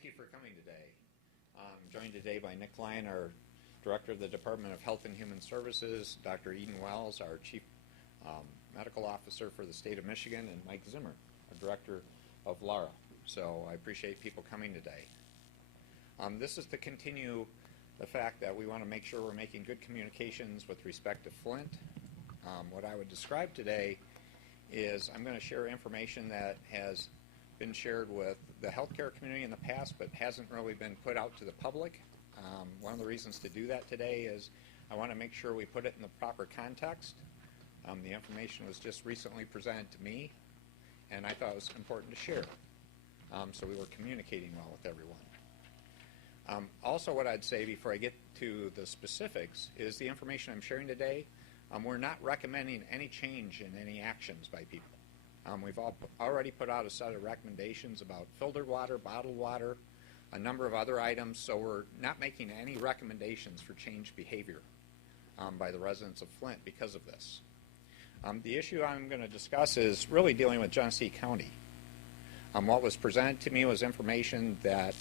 Thank you for coming today. I'm joined today by Nick Lyon, our Director of the Department of Health and Human Services, Dr. Eden Wells, our Chief Medical Officer for the state of Michigan, and Mike Zimmer, our Director of LARA. So I appreciate people coming today. This is to continue the fact that we want to make sure we're making good communications with respect to Flint. What I would describe today is I'm going to share information that has been shared with the healthcare community in the past but hasn't really been put out to the public. One of the reasons to do that today is I want to make sure we put it in the proper context. The information was just recently presented to me, and I thought it was important to share. So we were communicating well with everyone. Also, what I'd say before I get to the specifics is the information I'm sharing today, we're not recommending any change in any actions by people. We've already put out a set of recommendations about filtered water, bottled water, a number of other items, so we're not making any recommendations for changed behavior by the residents of Flint because of this. The issue I'm going to discuss is really dealing with Genesee County. What was presented to me was information that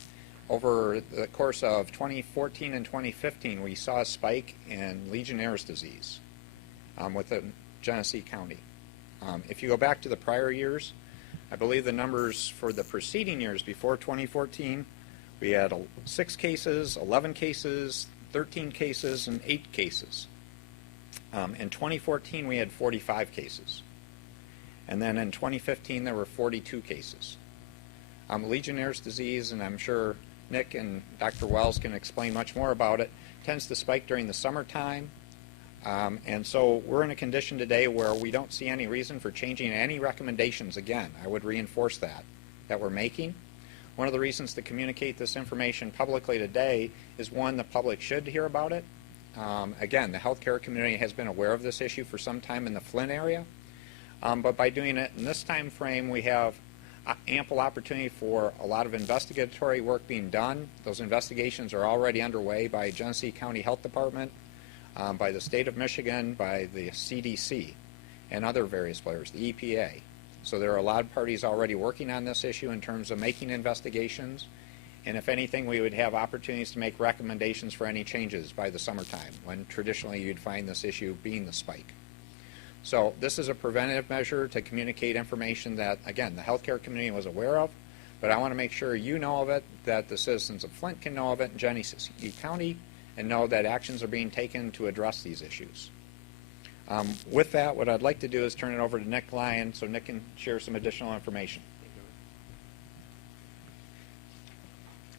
over the course of 2014 and 2015 we saw a spike in Legionnaires disease within Genesee County. If you go back to the prior years, I believe the numbers for the preceding years before 2014, we had 6 cases, 11 cases, 13 cases, and 8 cases. In 2014, we had 45 cases. And then in 2015, there were 42 cases. Legionnaires disease, and I'm sure Nick and Dr. Wells can explain much more about it, tends to spike during the summertime. And so we're in a condition today where we don't see any reason for changing any recommendations again. I would reinforce that we're making. One of the reasons to communicate this information publicly today is, one, the public should hear about it. Again, the healthcare community has been aware of this issue for some time in the Flint area. But by doing it in this time frame, we have ample opportunity for a lot of investigatory work being done. Those investigations are already underway by Genesee County Health Department, by the state of Michigan, by the CDC, and other various players, the EPA. So there are a lot of parties already working on this issue in terms of making investigations. And if anything, we would have opportunities to make recommendations for any changes by the summertime, when traditionally you'd find this issue being the spike. So this is a preventative measure to communicate information that, again, the healthcare community was aware of, but I want to make sure you know of it, that the citizens of Flint can know of it in Genesee County, and know that actions are being taken to address these issues. With that, what I'd like to do is turn it over to Nick Lyon so Nick can share some additional information.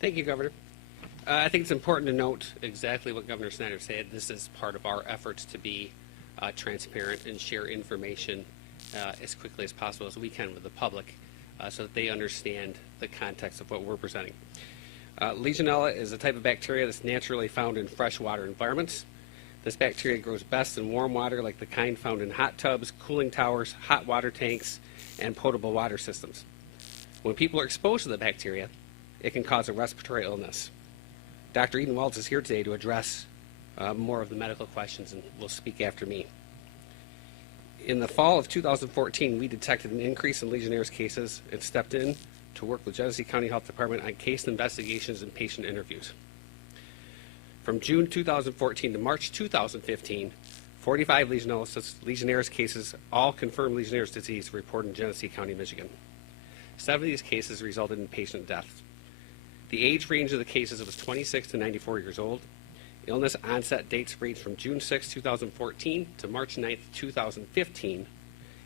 Thank you, Governor. I think it's important to note exactly what Governor Snyder said. This is part of our efforts to be transparent and share information as quickly as possible as we can with the public so that they understand the context of what we're presenting. Legionella is a type of bacteria that's naturally found in freshwater environments. This bacteria grows best in warm water, like the kind found in hot tubs, cooling towers, hot water tanks, and potable water systems. When people are exposed to the bacteria, it can cause a respiratory illness. Dr. Eden Wells is here today to address more of the medical questions and will speak after me. In the fall of 2014, we detected an increase in Legionnaires cases and stepped in to work with Genesee County Health Department on case investigations and patient interviews. From June 2014 to March 2015, 45 Legionnaires cases, all confirmed Legionnaires disease, reported in Genesee County, Michigan. 7 of these cases resulted in patient deaths. The age range of the cases was 26 to 94 years old. Illness onset dates ranged from June 6, 2014 to March 9, 2015,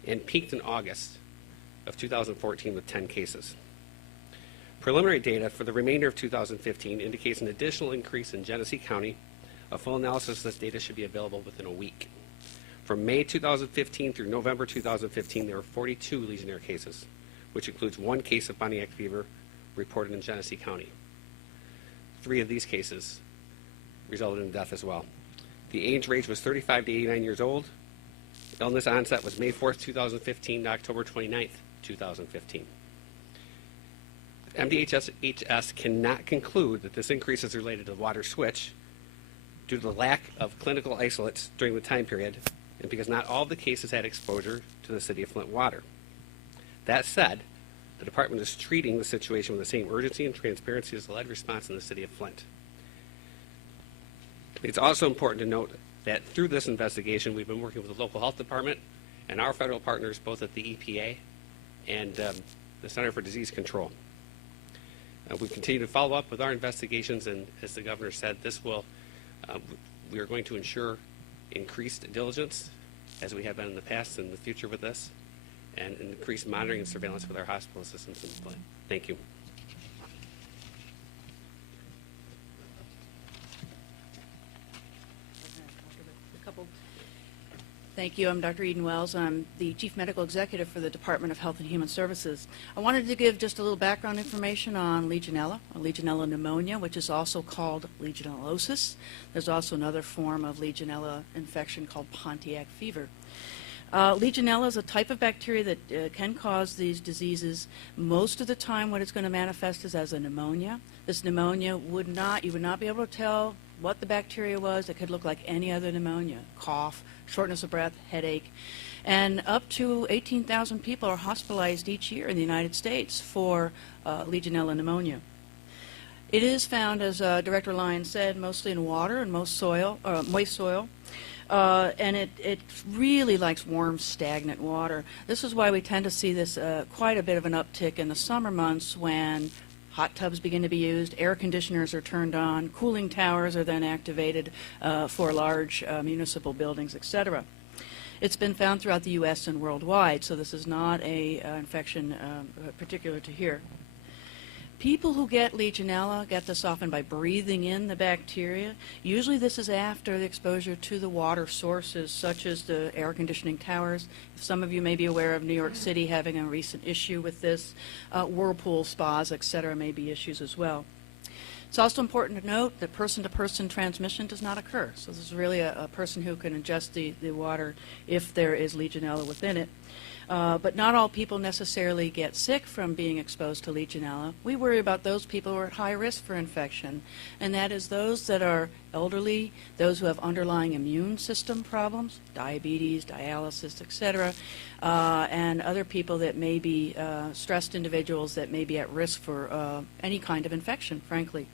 and peaked in August of 2014 with 10 cases. Preliminary data for the remainder of 2015 indicates an additional increase in Genesee County. A full analysis of this data should be available within a week. From May 2015 through November 2015, there were 42 Legionnaire cases, which includes 1 case of Boniac fever reported in Genesee County. 3 of these cases resulted in death as well. The age range was 35 to 89 years old. Illness onset was May 4th, 2015 to October 29th, 2015. MDHS cannot conclude that this increase is related to the water switch due to the lack of clinical isolates during the time period and because not all of the cases had exposure to the city of Flint water. That said, The department is treating the situation with the same urgency and transparency as the lead response in the city of Flint. It's also important to note that through this investigation, we've been working with the local health department and our federal partners, both at the EPA and the Center for Disease Control. We continue to follow up with our investigations, and as the governor said, we are going to ensure increased diligence, as we have been in the past and in the future with this, and increased monitoring and surveillance with our hospital systems in Flint. Thank you. Thank you. I'm Dr. Eden Wells. I'm the Chief Medical Executive for the Department of Health and Human Services. I wanted to give just a little background information on Legionella, or Legionella pneumonia, which is also called Legionellosis. There's also another form of Legionella infection called Pontiac fever. Legionella is a type of bacteria that can cause these diseases. Most of the time what it's going to manifest is as a pneumonia. This pneumonia you would not be able to tell what the bacteria was. It could look like any other pneumonia: cough, shortness of breath, headache. And up to 18,000 people are hospitalized each year in the United States for Legionella pneumonia. It is found, as Director Lyons said, mostly in water and moist soil. And it really likes warm, stagnant water. This is why we tend to see this quite a bit of an uptick in the summer months when hot tubs begin to be used, air conditioners are turned on, cooling towers are then activated for large municipal buildings, etc. It's been found throughout the U.S. and worldwide, so this is not a infection particular to here. People who get Legionella get this often by breathing in the bacteria. Usually this is after the exposure to the water sources, such as the air conditioning towers. Some of you may be aware of New York City having a recent issue with this. Whirlpool spas, etc. may be issues as well. It's also important to note that person-to-person transmission does not occur. So this is really a person who can ingest the water if there is Legionella within it. But not all people necessarily get sick from being exposed to Legionella. We worry about those people who are at high risk for infection, and that is those that are elderly, those who have underlying immune system problems, diabetes, dialysis, etc., and other people that may be stressed individuals that may be at risk for any kind of infection, frankly.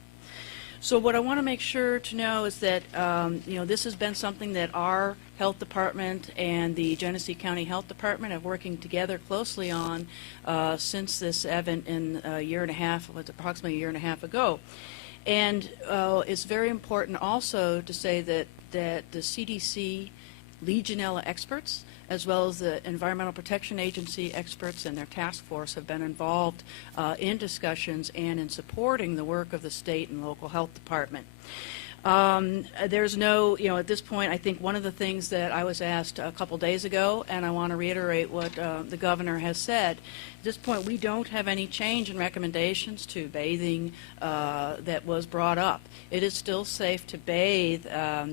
So what I want to make sure to know is that this has been something that our health department and the Genesee County Health Department have working together closely on since this event in a year and a half, approximately a year and a half ago. And it's very important also to say that the CDC Legionella experts, as well as the Environmental Protection Agency experts and their task force, have been involved in discussions and in supporting the work of the state and local health department. There's no, at this point, I think one of the things that I was asked a couple days ago, and I want to reiterate what the governor has said, at this point we don't have any change in recommendations to bathing that was brought up. It is still safe to bathe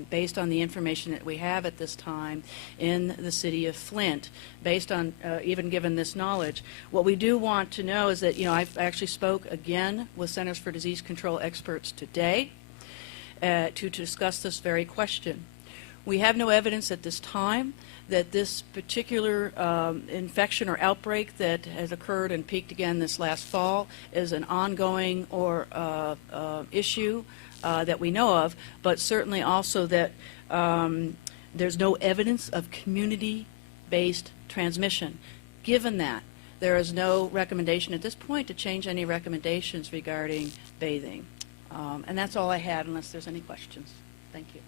based on the information that we have at this time in the city of Flint, based on even given this knowledge. What we do want to know is that, I've actually spoke again with Centers for Disease Control experts today to discuss this very question. We have no evidence at this time that this particular infection or outbreak that has occurred and peaked again this last fall is an ongoing or issue that we know of, but certainly also that there's no evidence of community-based transmission. Given that, there is no recommendation at this point to change any recommendations regarding bathing. And that's all I had, unless there's any questions. Thank you.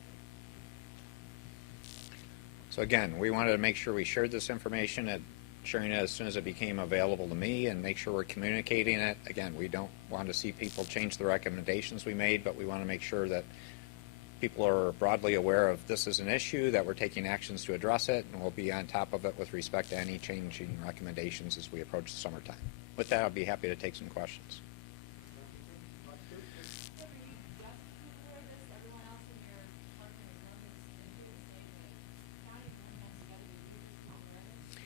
So again, we wanted to make sure we shared this information and sharing it as soon as it became available to me, and make sure we're communicating it. Again, we don't want to see people change the recommendations we made, but we want to make sure that people are broadly aware of this as an issue, that we're taking actions to address it, and we'll be on top of it with respect to any changing recommendations as we approach the summertime. With that, I'll be happy to take some questions.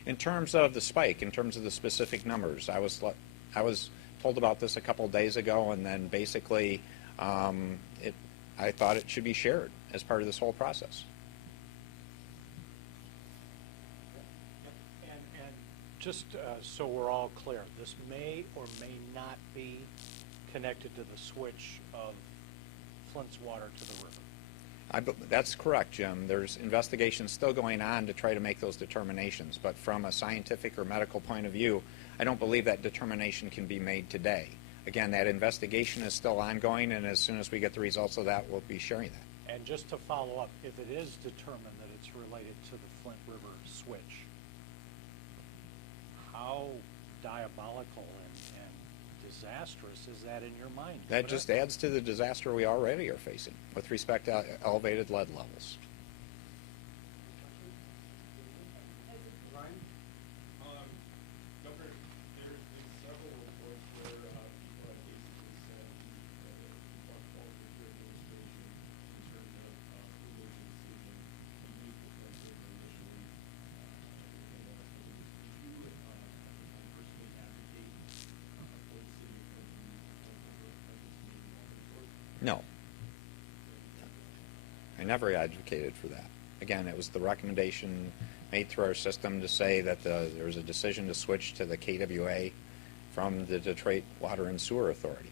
In terms of the spike, in terms of the specific numbers, I was told about this a couple of days ago, and then basically I thought it should be shared as part of this whole process. And Just so we're all clear, this may or may not be connected to the switch of Flint's water to the river. That's correct, Jim. There's investigations still going on to try to make those determinations, but from a scientific or medical point of view, I don't believe that determination can be made today. Again, that investigation is still ongoing, and as soon as we get the results of that, we'll be sharing that. And just to follow up, if it is determined that it's related to the Flint River switch, how diabolical and disastrous is that in your mind? That just adds to the disaster we already are facing with respect to elevated lead levels. Ryan? Governor, there's been several reports where people have basically said what fault with your administration in terms of who made the decision to use the Flint River initially. Did you personally advocate for the city of Flint to use the Flint River as its main water source? No. I never advocated for that. Again, it was the recommendation made through our system to say that there was a decision to switch to the KWA from the Detroit Water and Sewer Authority.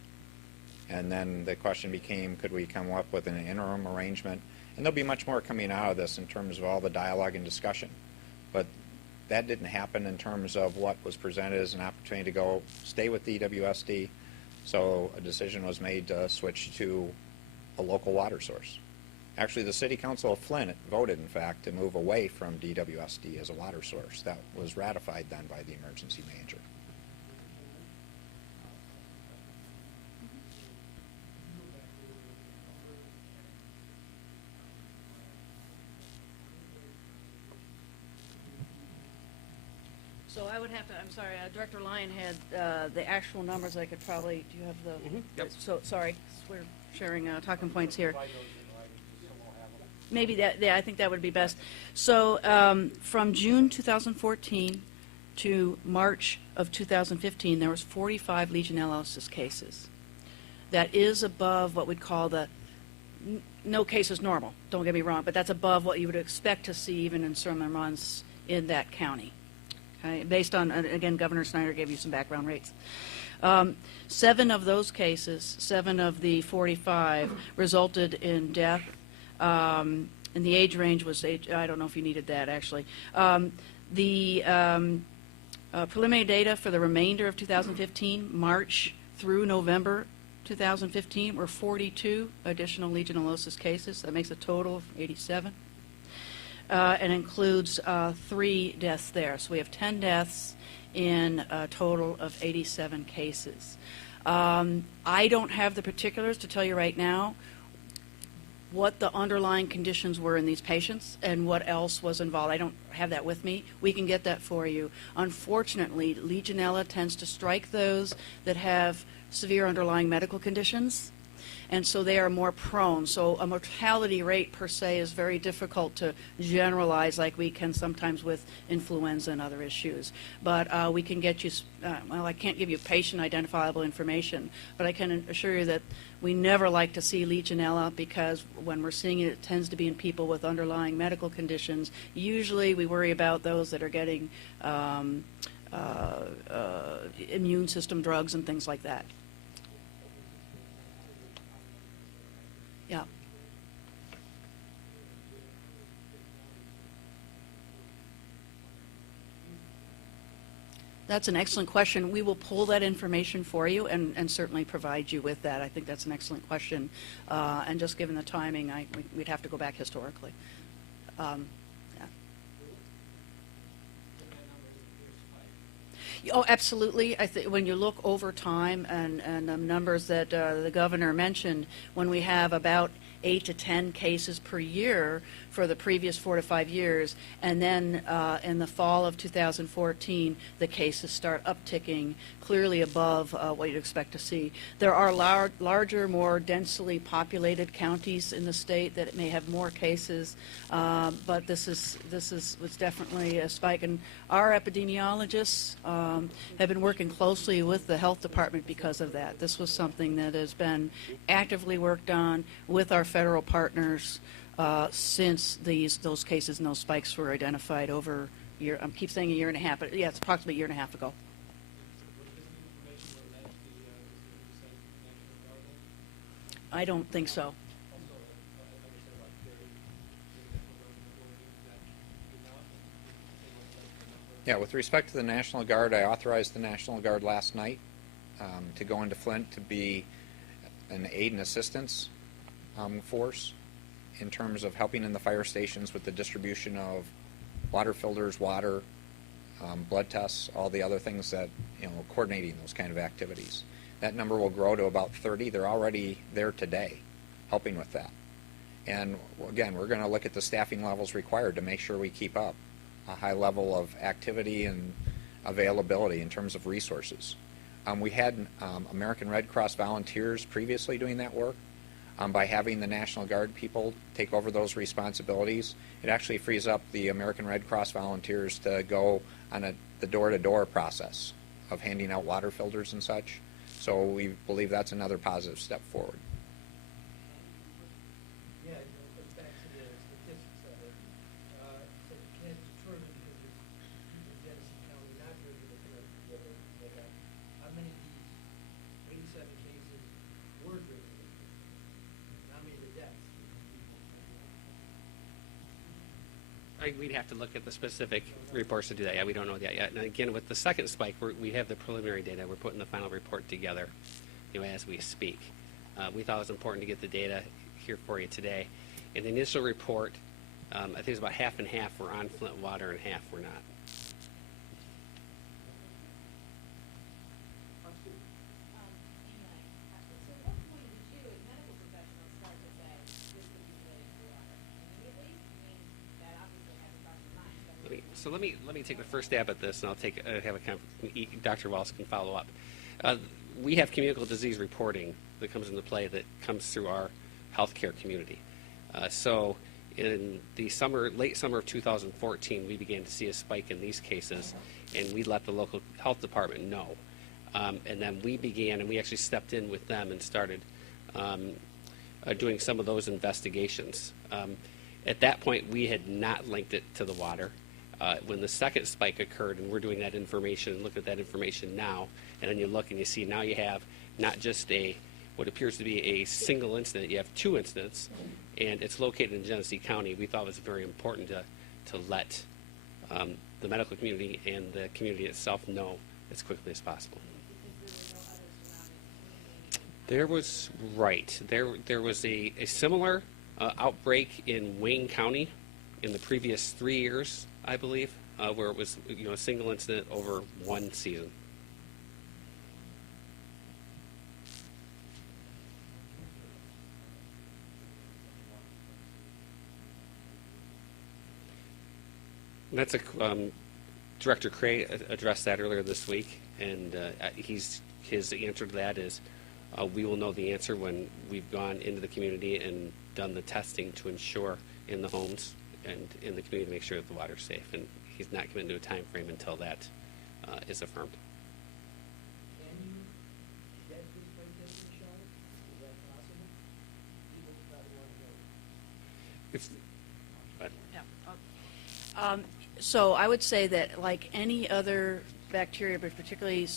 And then the question became, could we come up with an interim arrangement? And there'll be much more coming out of this in terms of all the dialogue and discussion. But that didn't happen in terms of what was presented as an opportunity to go stay with DWSD. So a decision was made to switch to a local water source. Actually, the City Council of Flint voted, in fact, to move away from DWSD as a water source. That was ratified then by the emergency manager. So I would have to, I'm sorry, Director Lyon had the actual numbers. I could probably, do you have the? Yep. So, sorry, we're sharing talking points here. Provide those in writing, just so we'll have them. Maybe that, yeah, I think that would be best. So from June 2014 to March of 2015, there was 45 Legionellosis cases. That is above what we'd call the no cases normal, don't get me wrong, but that's above what you would expect to see even in summer months in that county. Okay, based on, again, Governor Snyder gave you some background rates. 7 of those cases, 7 of the 45, resulted in death, and the age range was, I don't know if you needed that, actually. The preliminary data for the remainder of 2015, March through November 2015, were 42 additional Legionellosis cases. That makes a total of 87. And includes 3 deaths there. So we have 10 deaths in a total of 87 cases. I don't have the particulars to tell you right now what the underlying conditions were in these patients and what else was involved. I don't have that with me. We can get that for you. Unfortunately, Legionella tends to strike those that have severe underlying medical conditions, and so they are more prone. So a mortality rate per se is very difficult to generalize like we can sometimes with influenza and other issues. But we can get you, well, I can't give you patient identifiable information, but I can assure you that we never like to see Legionella because when we're seeing it, it tends to be in people with underlying medical conditions. Usually we worry about those that are getting immune system drugs and things like that. Yeah. That's an excellent question. We will pull that information for you and certainly provide you with that. I think that's an excellent question. And just given the timing, we'd have to go back historically. Yeah. Oh, absolutely. I think when you look over time and the numbers that the governor mentioned, when we have about 8 to 10 cases per year for the previous 4 to 5 years, and then in the fall of 2014, the cases start upticking clearly above what you'd expect to see. There are larger, more densely populated counties in the state that may have more cases, but this was definitely a spike. And our epidemiologists have been working closely with the health department because of that. This was something that has been actively worked on with our federal partners since those cases and those spikes were identified over I keep saying a year and a half, but yeah, it's approximately a year and a half ago. I don't think so. Yeah, with respect to the National Guard, I authorized the National Guard last night to go into Flint to be an aid and assistance force in terms of helping in the fire stations with the distribution of water filters, water, blood tests, all the other things that, coordinating those kind of activities. That number will grow to about 30. They're already there today helping with that. And again, we're going to look at the staffing levels required to make sure we keep up a high level of activity and availability in terms of resources. We had American Red Cross volunteers previously doing that work. By having the National Guard people take over those responsibilities, it actually frees up the American Red Cross volunteers to go on the door-to-door process of handing out water filters and such. So we believe that's another positive step forward. Yeah, it goes back to the statistics of it. So you can't determine because there's people in Genesee County not drinking the therapy they got. How many of these 87 cases were drinking it? How many of the deaths? We'd have to look at the specific reports to do that. Yeah, we don't know that yet. And again, with the second spike, we have the preliminary data. We're putting the final report together, as we speak. We thought it was important to get the data here for you today. In the initial report, I think it's about half and half were on Flint water and half were not. So let me take the first stab at this, and I'll have Dr. Wells can follow up. We have communicable disease reporting that comes into play that comes through our healthcare community. So in the late summer of 2014, we began to see a spike in these cases, and we let the local health department know. And then we began, and we actually stepped in with them and started doing some of those investigations. At that point, we had not linked it to the water. When the second spike occurred, and we're doing that information and look at that information now, and then you look and you see now you have not just what appears to be a single incident, you have two incidents, and it's located in Genesee County. We thought it was very important to let the medical community and the community itself know as quickly as possible. There was There was a similar outbreak in Wayne County in the previous 3 years, I believe, where it was a single incident over one season. That's Director Cray addressed that earlier this week, and his answer to that is we will know the answer when we've gone into the community and done the testing to ensure in the homes and in the community to make sure that the water's safe. And he's not committed to a time frame until that is affirmed. Can you get this breakdown shown? Is that possible? People probably want to know. So I would say that like any other bacteria, but particularly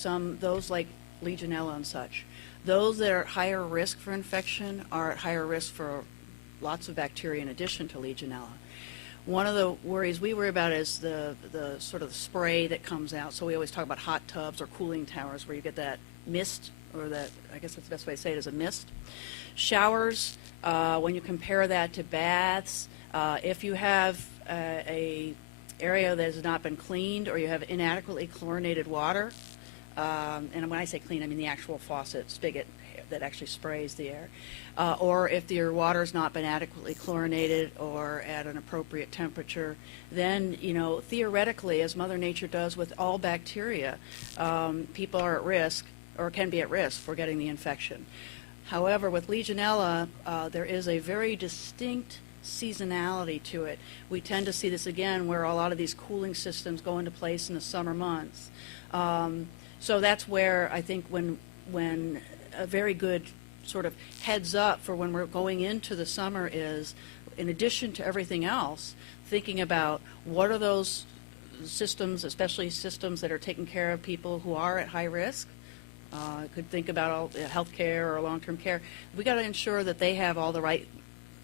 those like Legionella and such, those that are at higher risk for infection are at higher risk for lots of bacteria in addition to Legionella. One of the worries we worry about is the sort of the spray that comes out. So we always talk about hot tubs or cooling towers where you get that mist, or that, I guess that's the best way to say it, is a mist. Showers, when you compare that to baths, if you have a area that has not been cleaned or you have inadequately chlorinated water, and when I say clean, I mean the actual faucet spigot that actually sprays the air, or if your water's not been adequately chlorinated or at an appropriate temperature, then, theoretically, as Mother Nature does with all bacteria, people are at risk or can be at risk for getting the infection. However, with Legionella, there is a very distinct seasonality to it. We tend to see this again where a lot of these cooling systems go into place in the summer months. So that's where I think when a very good sort of heads up for when we're going into the summer is, in addition to everything else, thinking about what are those systems, especially systems that are taking care of people who are at high risk. Could think about all health care or long-term care. We got to ensure that they have all the right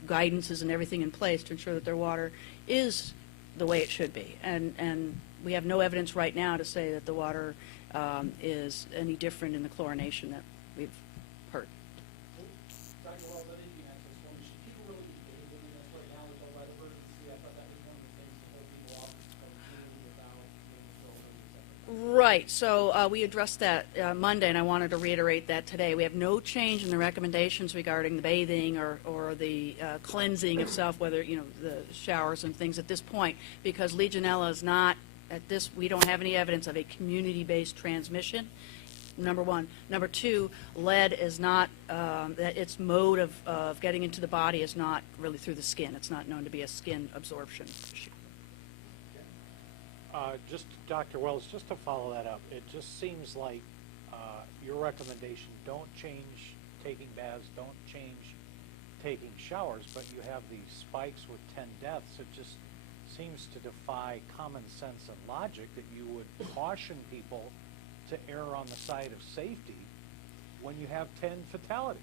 guidances and everything in place to ensure that their water is the way it should be. And we have no evidence right now to say that the water is any different in the chlorination that we've heard. Dr. Wells, I think you answered this one. Should people really be bathing in this right now with all that emergency? I thought that was one of the things to hold people off from doing without being filled in. Right. So we addressed that Monday, and I wanted to reiterate that today. We have no change in the recommendations regarding the bathing or the cleansing of self, whether, the showers and things at this point, because Legionella is not, at this, we don't have any evidence of a community-based transmission, number one. Number two, lead is not, that its mode of getting into the body is not really through the skin. It's not known to be a skin absorption issue. Just, Dr. Wells, just to follow that up, it just seems like your recommendation, don't change taking baths, don't change taking showers, but you have these spikes with 10 deaths. It just seems to defy common sense and logic that you would caution people to err on the side of safety when you have 10 fatalities.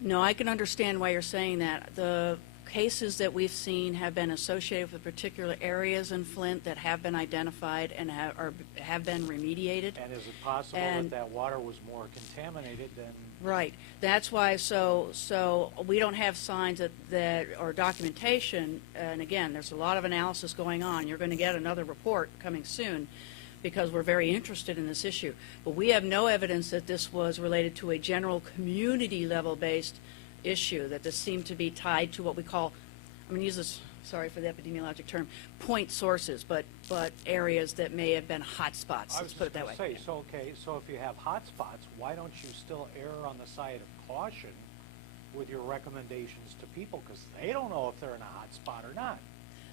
No, I can understand why you're saying that. The cases that we've seen have been associated with particular areas in Flint that have been identified and have been remediated. And is it possible that water was more contaminated than... Right. That's why, so we don't have signs that or documentation, and again, there's a lot of analysis going on. You're going to get another report coming soon because we're very interested in this issue. But we have no evidence that this was related to a general community level based issue, that this seemed to be tied to what we call, I'm going to use this, sorry for the epidemiologic term, point sources, but areas that may have been hot spots. Let's put it that way. So if you have hot spots, why don't you still err on the side of caution with your recommendations to people? Because they don't know if they're in a hot spot or not.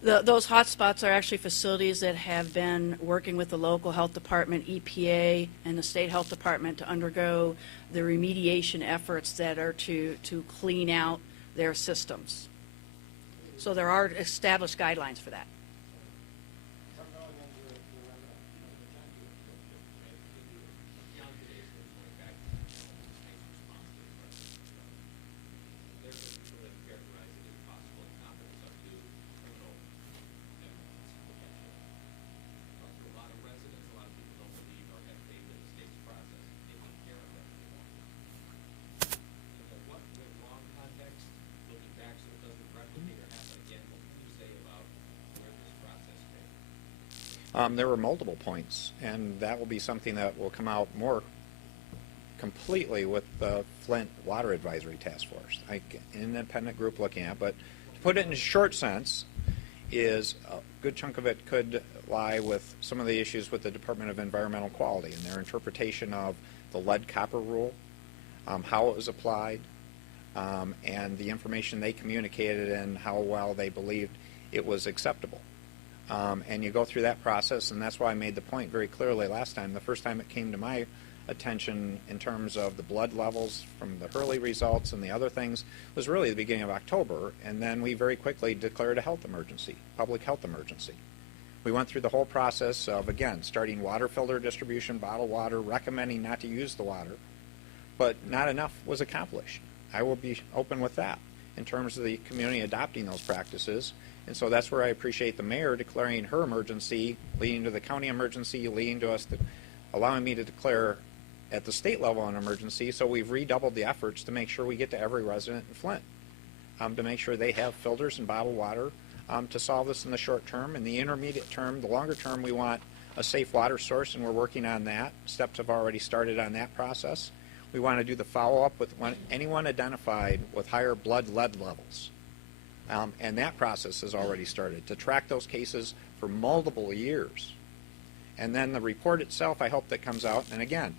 Those hot spots are actually facilities that have been working with the local health department, EPA, and the state health department to undergo the remediation efforts that are to clean out their systems. So there are established guidelines for that. There were multiple points, and that will be something that will come out more completely with the Flint Water Advisory Task Force. An independent group looking at, but to put it in a short sense, is a good chunk of it could lie with some of the issues with the Department of Environmental Quality and their interpretation of the lead copper rule, how it was applied, and the information they communicated and how well they believed it was acceptable. And you go through that process, and that's why I made the point very clearly last time. The first time it came to my attention in terms of the blood levels from the Hurley results and the other things was really the beginning of October, and then we very quickly declared a health emergency, public health emergency. We went through the whole process of, again, starting water filter distribution, bottled water, recommending not to use the water, but not enough was accomplished. I will be open with that in terms of the community adopting those practices. And so that's where I appreciate the mayor declaring her emergency, leading to the county emergency, leading to us allowing me to declare at the state level an emergency. So we've redoubled the efforts to make sure we get to every resident in Flint, to make sure they have filters and bottled water to solve this in the short term. In the intermediate term, the longer term, we want a safe water source, and we're working on that. Steps have already started on that process. We want to do the follow-up with anyone identified with higher blood lead levels. And that process has already started to track those cases for multiple years. And then the report itself, I hope that comes out. And again,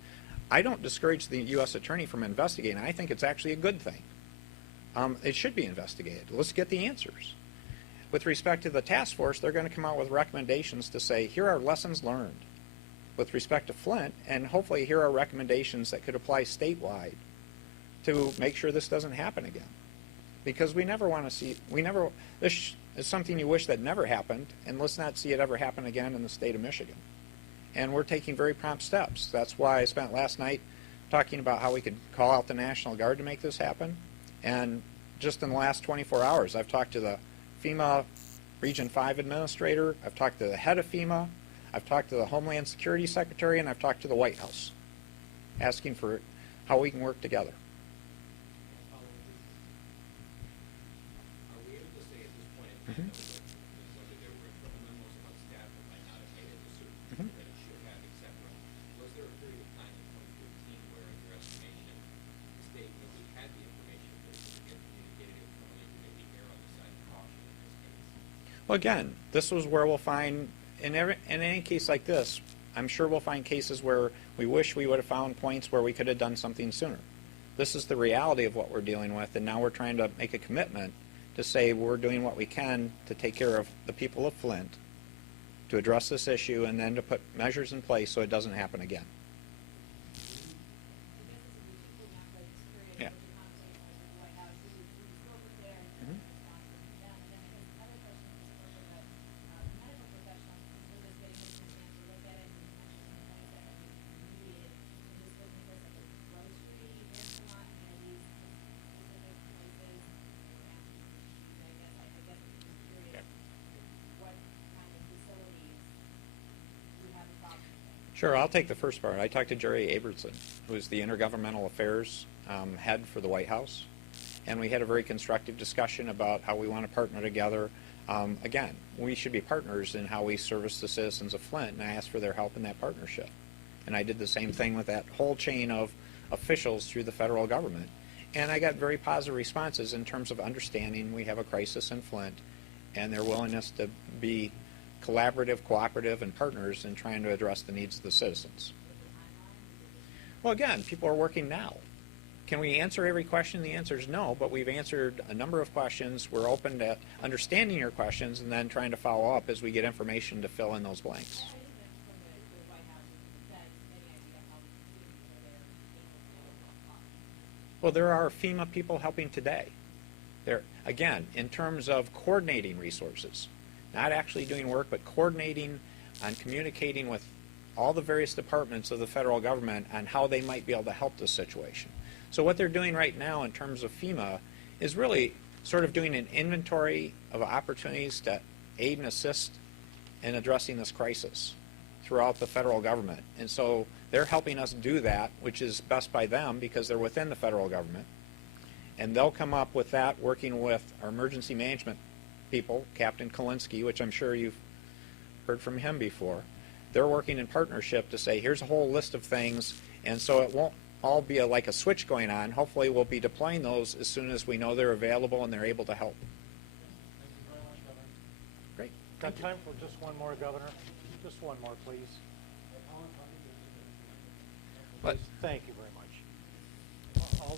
I don't discourage the U.S. Attorney from investigating. I think it's actually a good thing. It should be investigated. Let's get the answers. With respect to the task force, they're going to come out with recommendations to say, here are lessons learned with respect to Flint, and hopefully here are recommendations that could apply statewide to make sure this doesn't happen again. Because we never want to see, It's something you wish that never happened, and let's not see it ever happen again in the state of Michigan. And we're taking very prompt steps. That's why I spent last night talking about how we could call out the National Guard to make this happen. And just in the last 24 hours, I've talked to the FEMA Region 5 administrator, I've talked to the head of FEMA, I've talked to the Homeland Security Secretary, and I've talked to the White House, asking for how we can work together. Are we able to say at this point in time that whether there were internal memos about staff that might not have made it to certain people that it should have, et cetera, was there a period of time in 2013 where, in your estimation, the state really had the information that it could get communicated internally to maybe err on the side of caution in this case? Well, again, this was where we'll find, in any case like this, I'm sure we'll find cases where we wish we would have found points where we could have done something sooner. This is the reality of what we're dealing with, and now we're trying to make a commitment to say we're doing what we can to take care of the people of Flint, to address this issue, and then to put measures in place so it doesn't happen again. Yeah. Sure, I'll take the first part. I talked to Jerry Abertson, who's the Intergovernmental Affairs head for the White House, and we had a very constructive discussion about how we want to partner together. Again, we should be partners in how we service the citizens of Flint, and I asked for their help in that partnership. And I did the same thing with that whole chain of officials through the federal government. And I got very positive responses in terms of understanding we have a crisis in Flint and their willingness to be collaborative, cooperative, and partners in trying to address the needs of the citizens. Well, again, people are working now. Can we answer every question? The answer is no, but we've answered a number of questions. We're open to understanding your questions and then trying to follow up as we get information to fill in those blanks. Well, there are FEMA people helping today. There, again, in terms of coordinating resources, not actually doing work, but coordinating and communicating with all the various departments of the federal government on how they might be able to help this situation. So what they're doing right now in terms of FEMA is really sort of doing an inventory of opportunities to aid and assist in addressing this crisis throughout the federal government. And so they're helping us do that, which is best by them because they're within the federal government. And they'll come up with that working with our emergency management people, Captain Kalinsky, which I'm sure you've heard from him before. They're working in partnership to say, here's a whole list of things, and so it won't all be like a switch going on. Hopefully we'll be deploying those as soon as we know they're available and they're able to help. Thank you very much, Governor. Great. Got time for just one more, Governor? Just one more, please. But- Thank you very much.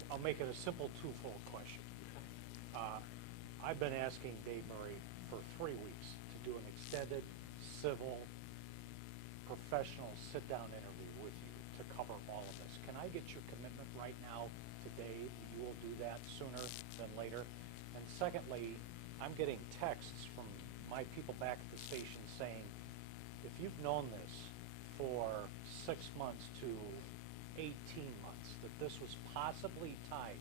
I'll make it a simple twofold question. I've been asking Dave Murray for 3 weeks to do an extended, civil, professional sit-down interview with you to cover all of this. Can I get your commitment right now, today, that you will do that sooner than later? And secondly, I'm getting texts from my people back at the station saying, if you've known this for 6 months to 18 months, that this was possibly tied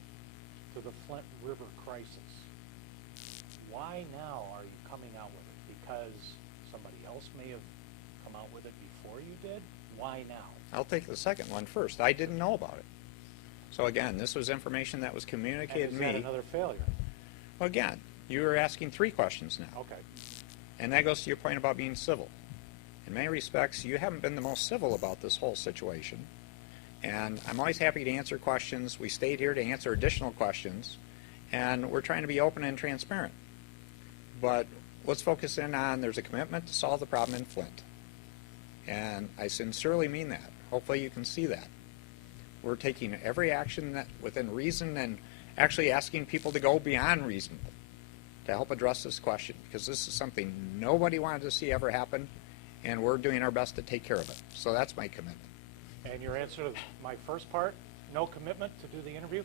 to the Flint River crisis, why now are you coming out with it? Because somebody else may have come out with it before you did? Why now? I'll take the second one first. I didn't know about it. So again, this was information that was communicated And to is that me. another failure? Well, again, you were asking 3 questions now. Okay. And that goes to your point about being civil. In many respects, you haven't been the most civil about this whole situation. And I'm always happy to answer questions. We stayed here to answer additional questions. And we're trying to be open and transparent. But let's focus in on there's a commitment to solve the problem in Flint. And I sincerely mean that. Hopefully you can see that. We're taking every action that within reason and actually asking people to go beyond reasonable to help address this question, because this is something nobody wanted to see ever happen, and we're doing our best to take care of it. So that's my commitment. And your answer to my first part, no commitment to do the interview?